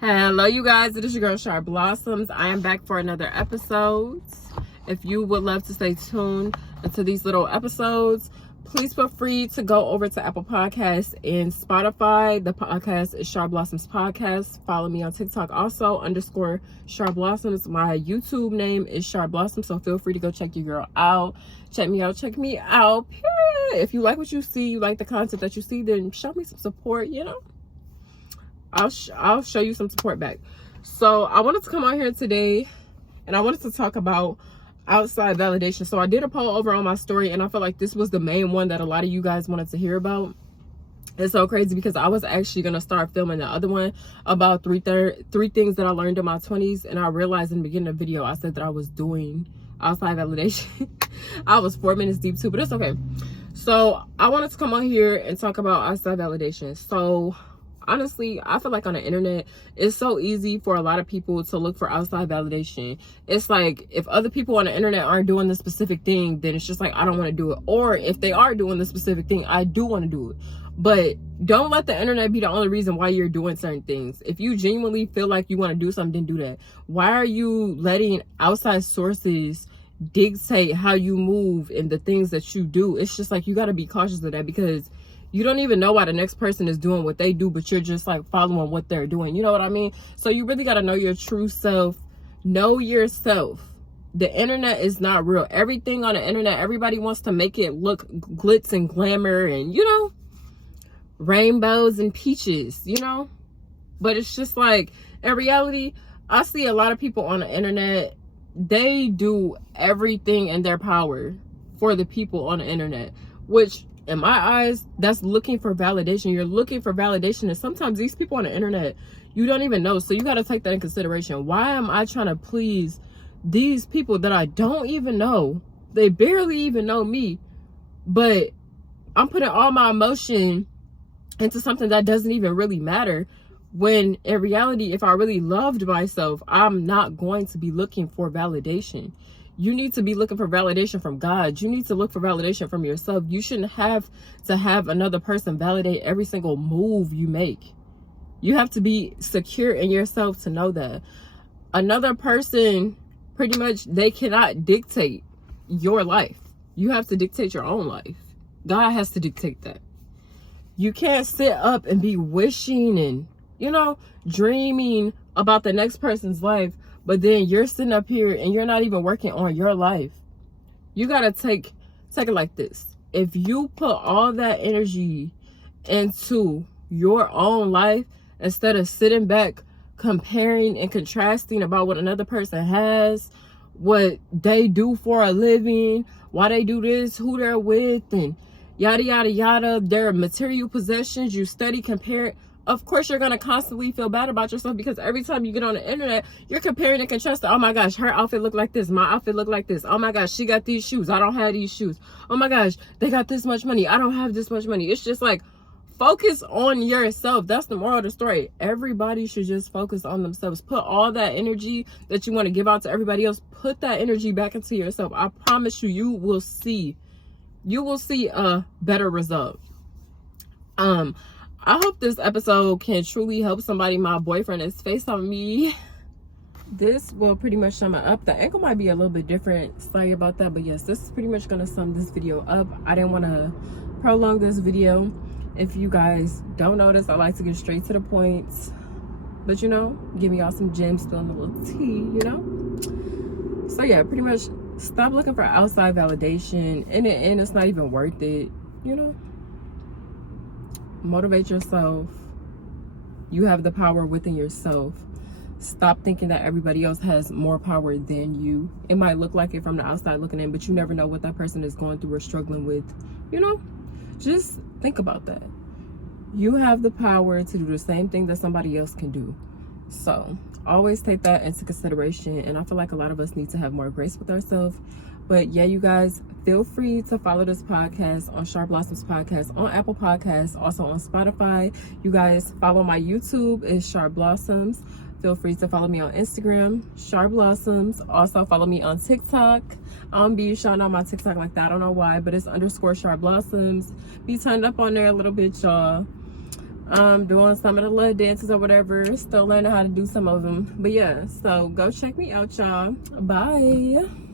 Hello, you guys. It is your girl, SharrBlossoms. I am back for another episode. If you would love to stay tuned into these little episodes, please feel free to go over to Apple Podcasts and Spotify. The podcast is SharrBlossomsPodcast. Follow me on TikTok also, _SharrBlossoms. My YouTube name is SharrBlossoms, so feel free to go check your girl out. Check me out, period. If you like what you see, you like the content that you see, then show me some support, I'll show you some support back. So I wanted to come on here today and I wanted to talk about outside validation. So I did a poll over on my story and I felt like this was the main one that a lot of you guys wanted to hear about. It's so crazy because I was actually going to start filming the other one about three things that I learned in my 20s, and I realized in the beginning of the video I said that I was doing outside validation. I was 4 minutes deep too, but it's okay. So I wanted to come on here and talk about outside validation. So honestly, I feel like on the internet, it's so easy for a lot of people to look for outside validation. It's like, if other people on the internet aren't doing the specific thing, then it's just like, I don't want to do it. Or if they are doing the specific thing, I do want to do it. But don't let the internet be the only reason why you're doing certain things. If you genuinely feel like you want to do something, do that. Why are you letting outside sources dictate how you move and the things that you do? It's just like, you got to be cautious of that, because you don't even know why the next person is doing what they do, but you're just like following what they're doing. You know what I mean? So you really got to know your true self. Know yourself. The internet is not real. Everything on the internet, everybody wants to make it look glitz and glamour and, rainbows and peaches, But it's just like, in reality, I see a lot of people on the internet, they do everything in their power for the people on the internet, which in my eyes, that's looking for validation. You're looking for validation, and sometimes these people on the internet, you don't even know. So you got to take that in consideration. Why am I trying to please these people that I don't even know? They barely even know me, but I'm putting all my emotion into something that doesn't even really matter, when in reality, if I really loved myself, I'm not going to be looking for validation. You need to be looking for validation from God. You need to look for validation from yourself. You shouldn't have to have another person validate every single move you make. You have to be secure in yourself to know that. Another person, pretty much, they cannot dictate your life. You have to dictate your own life. God has to dictate that. You can't sit up and be wishing and, dreaming about the next person's life, but then you're sitting up here and you're not even working on your life. You got to take it like this. If you put all that energy into your own life, instead of sitting back comparing and contrasting about what another person has, what they do for a living, why they do this, who they're with, and yada, yada, yada, their material possessions, you study, compare. Of course, you're going to constantly feel bad about yourself, because every time you get on the internet, you're comparing and contrasting. Oh my gosh, her outfit look like this. My outfit look like this. Oh my gosh, she got these shoes. I don't have these shoes. Oh my gosh, they got this much money. I don't have this much money. It's just like, focus on yourself. That's the moral of the story. Everybody should just focus on themselves. Put all that energy that you want to give out to everybody else, put that energy back into yourself. I promise you, you will see a better result. I hope this episode can truly help somebody. My boyfriend is face on me. This will pretty much sum it up. The angle might be a little bit different. Sorry about that. But yes, this is pretty much going to sum this video up. I didn't want to prolong this video. If you guys don't notice, I like to get straight to the point. But, giving y'all some gems, spilling a little tea, So yeah, pretty much stop looking for outside validation. In the end, it's not even worth it, Motivate yourself. You have the power within yourself. Stop thinking that everybody else has more power than you. It might look like it from the outside looking in, but you never know what that person is going through or struggling with. Just think about that. You have the power to do the same thing that somebody else can do. So always take that into consideration. And I feel like a lot of us need to have more grace with ourselves. But yeah, you guys, feel free to follow this podcast on SharrBlossomsPodcast on Apple Podcasts, also on Spotify. You guys follow my YouTube, is SharrBlossoms. Feel free to follow me on Instagram, SharrBlossoms. Also follow me on TikTok. I don't be shouting out my TikTok like that. I don't know why, but it's _SharrBlossoms. Be turned up on there a little bit, y'all. doing some of the little dances or whatever. Still learning how to do some of them. But yeah, so go check me out, y'all. Bye.